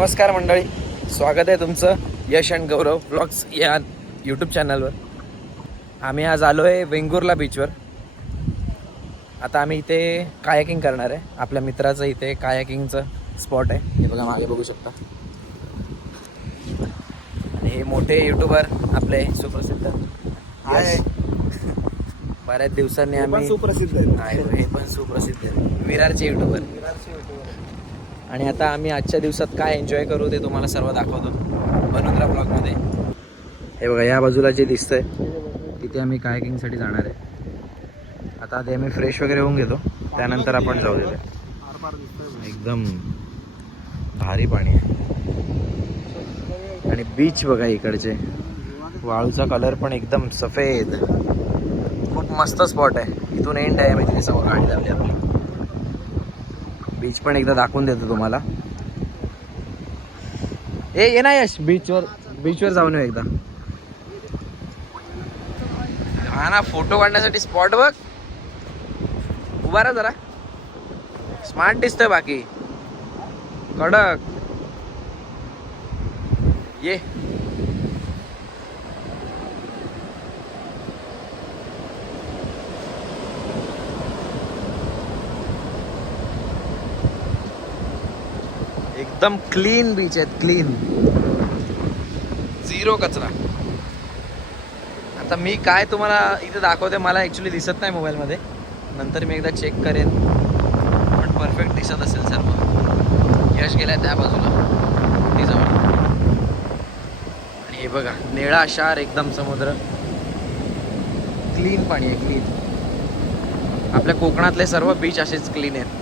नमस्कार मंडळी, स्वागत आहे तुमचं यश अँड गौरव व्लॉग्स या यूट्यूब चॅनलवर. आम्ही आज आलो आहे वेंगुर्ला बीचवर. आता आम्ही इथे कायाकिंग करणार आहे. आपल्या मित्राचं इथे कायाकिंगचं स्पॉट आहे. हे बघा मागे बघू शकता. आणि हे मोठे यूट्यूबर आपले सुप्रसिद्ध आहे. बऱ्याच दिवसांनी आम्ही सुप्रसिद्ध आहे. हे पण सुप्रसिद्ध आहे, विरारचे यूट्यूबर. आणि आता आम्ही आजच्या दिवसात काय एन्जॉय करू ते तुम्हाला सर्व दाखवतो बनुंद्रा ब्लॉगमध्ये. हे बघा, या बाजूला जे दिसतंय तिथे आम्ही कायाकिंगसाठी जाणार आहे. आता आधी आम्ही फ्रेश वगैरे होऊन घेतो, त्यानंतर आपण जाऊ तिथे. एकदम भारी पाणी आहे. आणि बीच बघा इकडचे, वाळूचा कलर पण एकदम सफेद. खूप मस्त स्पॉट आहे. इथून एंड आहे, मी तिथे समोर गाडी लावली आपली. बीच पण एकदा दाखवून देतो तुम्हाला. ये ना यश, बीचवर जाऊन येऊ एकदा. हा ना, फोटो काढण्यासाठी स्पॉट बघ. उभा राहा जरा, स्मार्ट दिसतोय. बाकी कडक ये. एकदम क्लीन बीच आहेत, क्लीन, झिरो कचरा. आता मी काय तुम्हाला इथे दाखवते, मला ॲक्च्युली दिसत नाही मोबाईलमध्ये. नंतर मी एकदा चेक करेन, पण परफेक्ट दिसत असेल सर्व. यश गेलाय त्या बाजूला जवळ. आणि हे बघा, निळा क्षार एकदम समुद्र. क्लीन पाणी आहे, क्लीन. आपल्या कोकणातले सर्व बीच असेच क्लीन आहेत.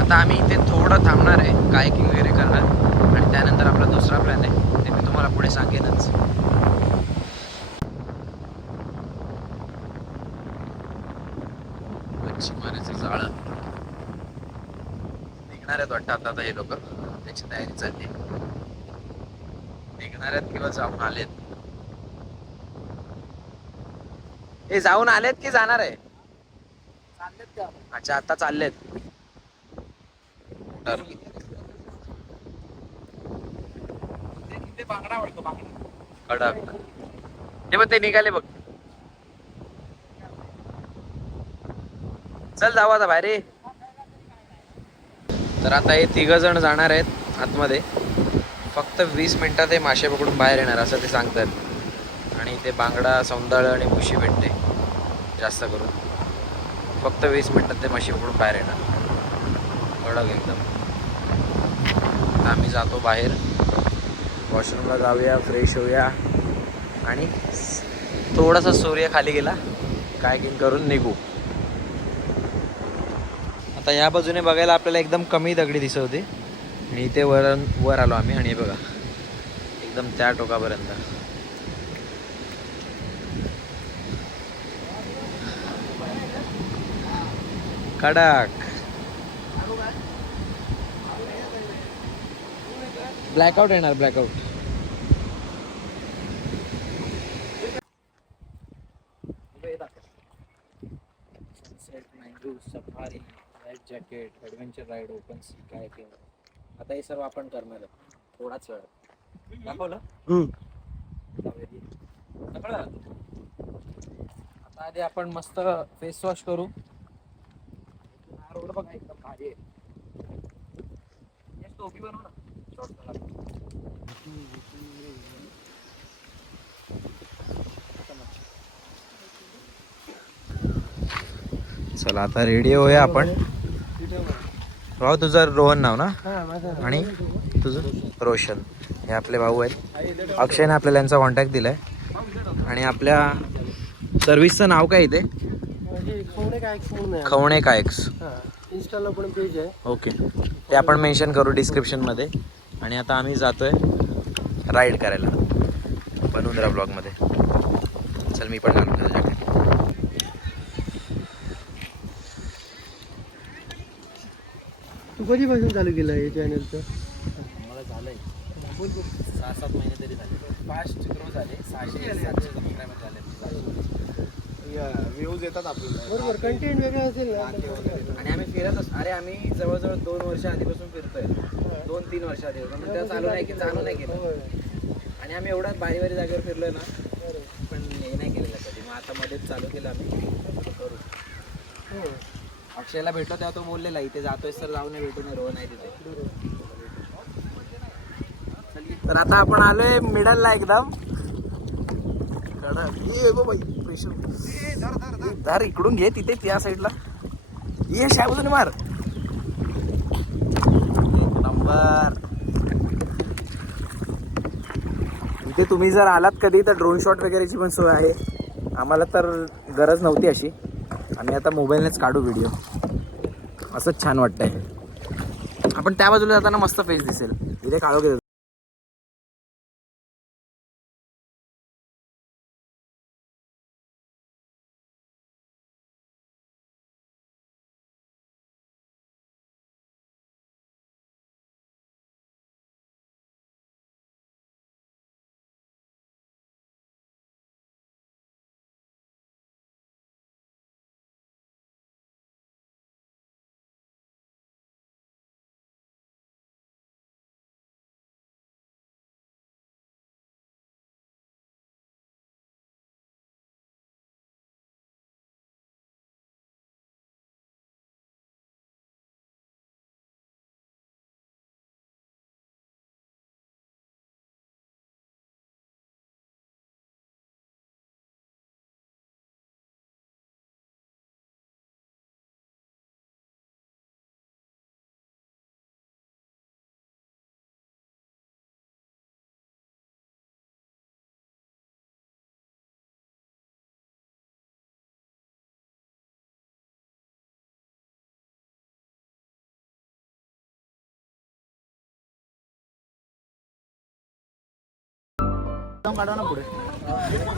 आता आम्ही इथे थोडं थांबणार आहे, कायाकिंग वगैरे करणार. आणि त्यानंतर आपला दुसरा प्लॅन आहे, ते मी तुम्हाला पुढे सांगेनच. मच्छीमाराचं जाळं निघणार आहेत वाटतं आता हे लोक. त्याची तयारी चालली. निघणार आहेत किंवा जाऊन आलेत. हे जाऊन आलेत की जाणार आहे? अच्छा, आता चाललेत. कडक. हे बघ, ते निघाले बघ. चल जाऊ आता बाहेर. तर आता हे 3 जण जाणार आहेत आतमध्ये. फक्त 20 मिनिटात हे मासे पकडून बाहेर येणार असं ते सांगतात. आणि ते बांगडा, सौंदाळ आणि मुशी भेटते जास्त करून. फक्त 20 मिनिटात ते मासे पकडून बाहेर येणार. कडक एकदम. आम्ही जातो बाहेर, वॉशरूमला जाऊया, फ्रेश होऊया आणि थोडासा सूर्य खाली गेला कायाकिंग करून निघू. आता या बाजूने बघायला आपल्याला एकदम कमी दगडी दिसत होती. आणि इथे वर आलो आम्ही. आणि बघा, एकदम त्या टोकापर्यंत. कडक. ब्लॅकआउट येणार, blackout. Safari, life jacket, adventure ride, open sea, kayaking. आता हे सर्व आपण करणार आहे थोडाच वेळ. दाखवलं. आता आधी आपण मस्त फेस वॉश करू. रोड बघा एकदम भारी आहे. टोपी बनव ना. चला आता रेडी होऊया आपण. भाऊ, तुझं रोहन नाव ना? आणि तुझं रोशन. हे आपले भाऊ आहेत. अक्षयने आपल्याला यांचा कॉन्टॅक्ट दिलाय. आणि आपल्या सर्व्हिसचं नाव काय इथे? खवणे कायक्स. इंस्टाला पण पेज आहे. ओके, ते आपण मेन्शन करू डिस्क्रिप्शन मध्ये. आणि आता आम्ही जातोय राईड करायला बनुंद्रा ब्लॉगमध्ये. चल मी पण घालून घेतो जॅकेट. तू कधीपासून चालू केलं हे चॅनलचं? मला झालंय 6-7 महिने तरी झाले. फास्ट ग्रो झाले. 600-700 सबस्क्रायबर झाले. व्ह्यूज येतात आपल्याला. बरोबर, कंटेंट वेगळा असेल ना. आणि आम्ही फिरत असतो. अरे आम्ही जवळजवळ 2 वर्ष आधीपासून फिरतोय. 2-3 वर्ष आधीपासून म्हणजे तेव्हा चालू नाही की जाणू नाही केलं. आणि आम्ही एवढ्या भारी भारी जागेवर फिरलोय ना, पण हे नाही केलेलं कधी. मग आता मध्येच चालू केलं आम्ही करू. अक्षयला भेटलो तेव्हा तो बोललेला इथे जातोयस तर जाऊ नये, भेटू नये, रोहन आहे तिथे. तर आता आपण आलोय मिडलला एकदम. धर इकडून घे, तिथे त्या साईडला ये, शाबून मार. नंबर. इथे तुम्ही जर आलात कधी तर ड्रोन शॉट वगैरेची पण सोय आहे. आम्हाला तर गरज नव्हती अशी, आम्ही आता मोबाईलनेच काढू व्हिडिओ. असंच छान वाटतंय. आपण त्या बाजूला जाताना मस्त फेस दिसेल. इथे काढू घेतो.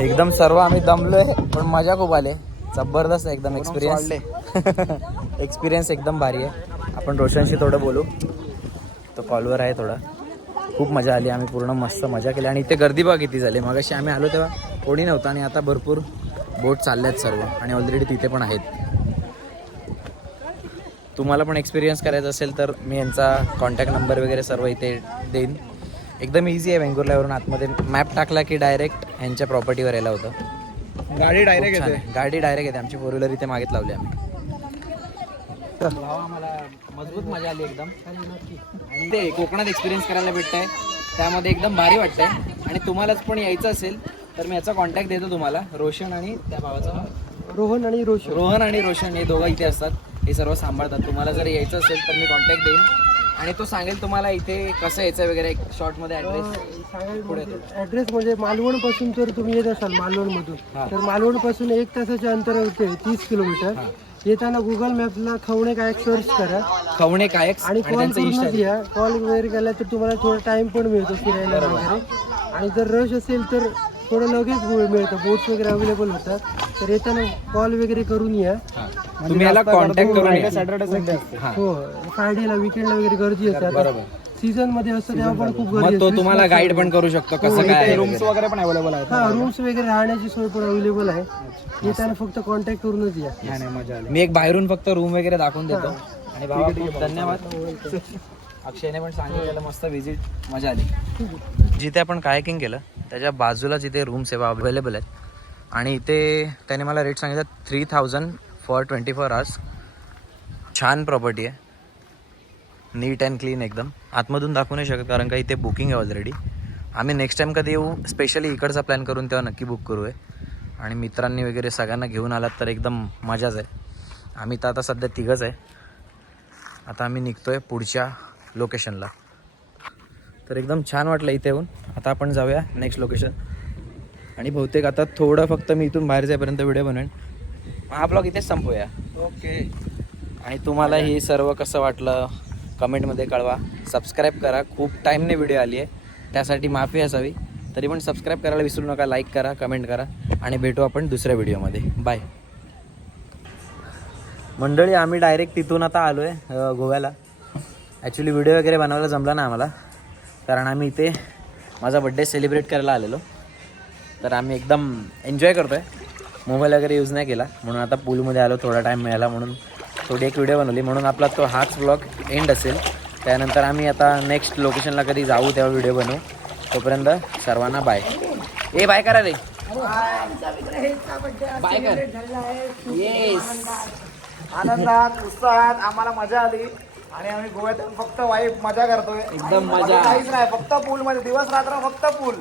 एकदम सर्व आम्ही दमलोय, पण मजा खूप आले. जबरदस्त एकदम एक्सपिरियन्स. एक्सपिरियन्स एकदम भारी आहे. आपण रोशनशी थोडं बोलू, तो कॉलवर आहे थोडा. खूप मजा आली, आम्ही पूर्ण मस्त मजा केली. आणि इथे गर्दी बघा किती झाली. मगाशी आम्ही आलो तेव्हा कोणी नव्हतं आणि आता भरपूर बोट चालल्यात सर्व आणि ऑलरेडी तिथे पण आहेत. तुम्हाला पण एक्सपिरियन्स करायचा असेल तर मी यांचा कॉन्टॅक्ट नंबर वगैरे सर्व इथे देईन. एकदम इझी आहे. वेंगुर्ल्यावरून आतमध्ये मॅप टाकला की डायरेक्ट ह्यांच्या प्रॉपर्टीवर यायला होतं. गाडी डायरेक्ट येते. गाडी डायरेक्ट येते. आमची 4 व्हीलर इथे मागेत लावली आम्ही. आम्हाला मजबूत मजा आली एकदम. आणि ते कोकणात एक्सपिरियन्स करायला भेटतंय, त्यामध्ये एकदम भारी वाटतंय. आणि तुम्हालाच पण यायचं असेल तर मी याचा कॉन्टॅक्ट देतो तुम्हाला. रोशन आणि त्या भावाचा रोहन आणि रोशन हे दोघं इथे असतात. हे सर्व सांभाळतात. तुम्हाला जर यायचं असेल तर मी कॉन्टॅक्ट देईन आणि तो सांगेल तुम्हाला इथे कसं यायचं वगैरे. शॉर्टमध्ये ॲड्रेस म्हणजे मालवण पासून जर तुम्ही येत असाल मालवणमधून तर मालवण पासून 1 तासाच्या अंतरावरती 30 किलोमीटर. येताना गुगल मॅपला खवणे कायक सर्च करा. खवणे कायक आणि कॉल करूनच या. कॉल वगैरे केला तर तुम्हाला थोडा टाइम पण मिळतो फिरायला वगैरे. आणि जर रश असेल तर थोडं लगेच मिळतं. बोट्स वगैरे अवेलेबल होतात. तर येताना कॉल वगैरे करून या. तुम्ही याला कॉन्टॅक्ट करून या. सॅटर्डे संडे असते. हो, फ्रायडेला वीकेंडला वगैरे गर्दी असते. बरोबर. सीझन मध्ये असतं तेव्हा पण खूप गर्दी मग तो तुम्हाला गाईड पण करू शकतो कसं काय. रूम्स वगैरे पण अवेलेबल आहेत. हा, रूम्स वगैरे राहण्याची सोय पण अवेलेबल आहे. येताना फक्त कॉन्टॅक्ट करूनच या. मजा आली. मी एक बाहेरून फक्त रूम वगैरे दाखवून देतो. आणि बाबा खूप धन्यवाद. अक्षयने पण सांगितलेलं मस्त विजिट, मजा आली. जिथे आपण कायकिंग केलं त्याच्या बाजूला जिथे रूम सेवा अवेलेबल आहेत. आणि इथे त्याने मला रेट सांगितलं 3000 फॉर 24 hours. छान प्रॉपर्टी आहे, नीट अँड क्लीन एकदम. आतमधून दाखवू नाही शकत कारण का इथे बुकिंग आहे ऑलरेडी. आम्ही नेक्स्ट टाईम कधी येऊ स्पेशली इकडचा प्लॅन करून तेव्हा नक्की बुक करू आहे. आणि मित्रांनी वगैरे सगळ्यांना घेऊन आलात तर एकदम मजाच आहे. आम्ही तर आता सध्या 3घच आहे. आता आम्ही निघतोय पुढच्या लोकेशनला. तर एकदम छान वाटलं इथे येऊन. आता आपण जाऊया नेक्स्ट लोकेशन. आणि बहुतेक आता थोडं फक्त मी इथून बाहेर जाईपर्यंत व्हिडिओ बनवेन. हा ब्लॉग इथेच संपूया. ओके. आणि तुम्हाला हे सर्व कसं वाटलं कमेंटमध्ये कळवा. सबस्क्राईब करा. खूप टाईमने व्हिडिओ आली आहे त्यासाठी माफी असावी. तरी पण सबस्क्राईब करायला विसरू नका. लाईक करा, कमेंट करा. आणि भेटू आपण दुसऱ्या व्हिडिओमध्ये. बाय मंडळी. आम्ही डायरेक्ट तिथून आता आलो आहे गोव्याला. ॲक्च्युली व्हिडिओ वगैरे बनवायला जमला ना आम्हाला, कारण आम्ही इथे माझा बड्डे सेलिब्रेट करायला आलेलो. तर आम्ही एकदम एन्जॉय करतो आहे. मोबाईल वगैरे यूज नाही केला, म्हणून आता पूलमध्ये आलो, थोडा टाईम मिळाला म्हणून थोडी एक व्हिडिओ बनवली. म्हणून आपला तो हाच ब्लॉग एंड असेल. त्यानंतर आम्ही आता नेक्स्ट लोकेशनला कधी जाऊ तेव्हा व्हिडिओ बनवू. तोपर्यंत सर्वांना बाय. ए बाय करा रे, बाय कर. येस, आनंदात उत्साहात आम्हाला मजा आली आणि आम्ही गोव्यात येऊन फक्त वाईफ मजा करतोय. एकदम मजा. काहीच नाही, फक्त पूल मध्ये दिवस रात्र फक्त पूल.